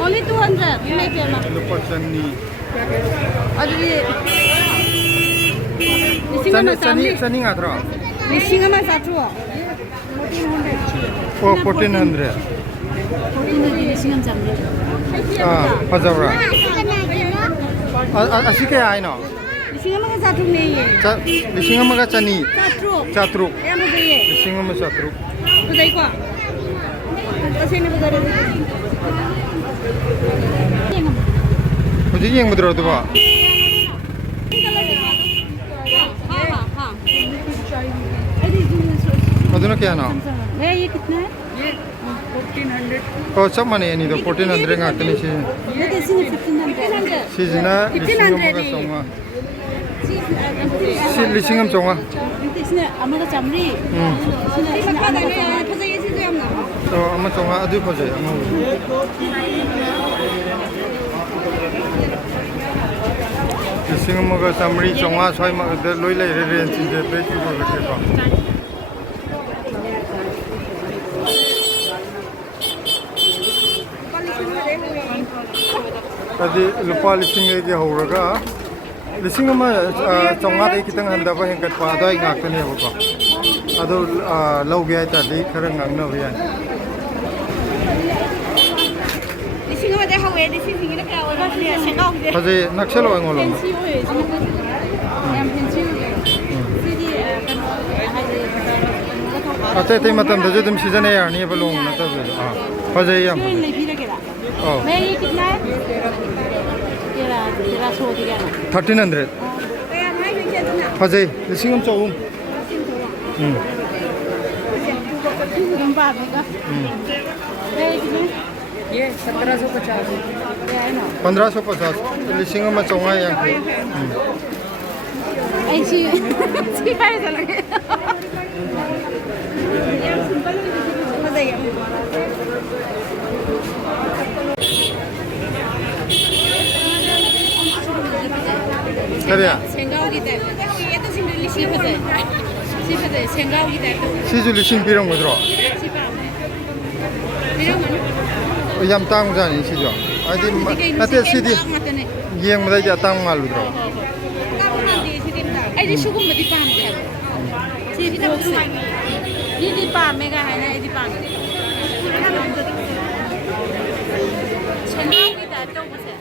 Only 200. Make it. lupa chani. Chani ngadro. Lising ama satu. Oh, 1400. Pajawra. Asik ya ini. Lising ama satu nih. Lising ama ka chani. Chatruk. Yang begini. Lising ama chatruk. Betul kok. Kesini betul. Jadi yang betul tu pak. Maduna kya na? ये कितना है? ये 1400 Oh, सब माने ini tu 1400 ngak ni sih. ये कैसे 1500? Si Zina lising ama ka songa. Si lising ama songa. इसने अमगा चामरी इसने खाना है फसे ये चीज हम ना So ama songa adu pajai ama. Lising ama ka samri songa soi ma de loi lai re re sin je pe chu ko ke pa. Tadi lupa lising lagi hauraga. Lising ama songa dei kitang handa pa hengkat pa dai ngak tani ba ko. Ado lau gya ta dei kharang ngang na ya. इसमें में देखो ये इसमें finger क्या होगा ये शेंगा होगा Pajai naksalo ngolong. पेंसी हो ये इसमें हम पेंसी हो ये सीधी Ate te matam da jodum season ya ni ba long na ta ba. Pajai yam. ये ले भी रखेगा Oh. मैं ये कितना है तेरा सौ दिया ना 1300. Pajai lising am chawum. तुम बात होगा ये कितने ये 1750 ये है ना 1550 lising ama chonga yang. ऐसी सिपाही तो लगे बताइए Kariya. 생각이 돼. 얘도 지금 리시거든. 시거든. 생각이 돼. Si ju lising pirang mo dro. 이런 거 Yam tang ja ni si jo. Adi ate si di yeng ma ja tang mal dro. ai đi sugar mà đi pam đấy chị đi đâu rồi đi pam mấy cái này đi pam 생각이 다 또 보세요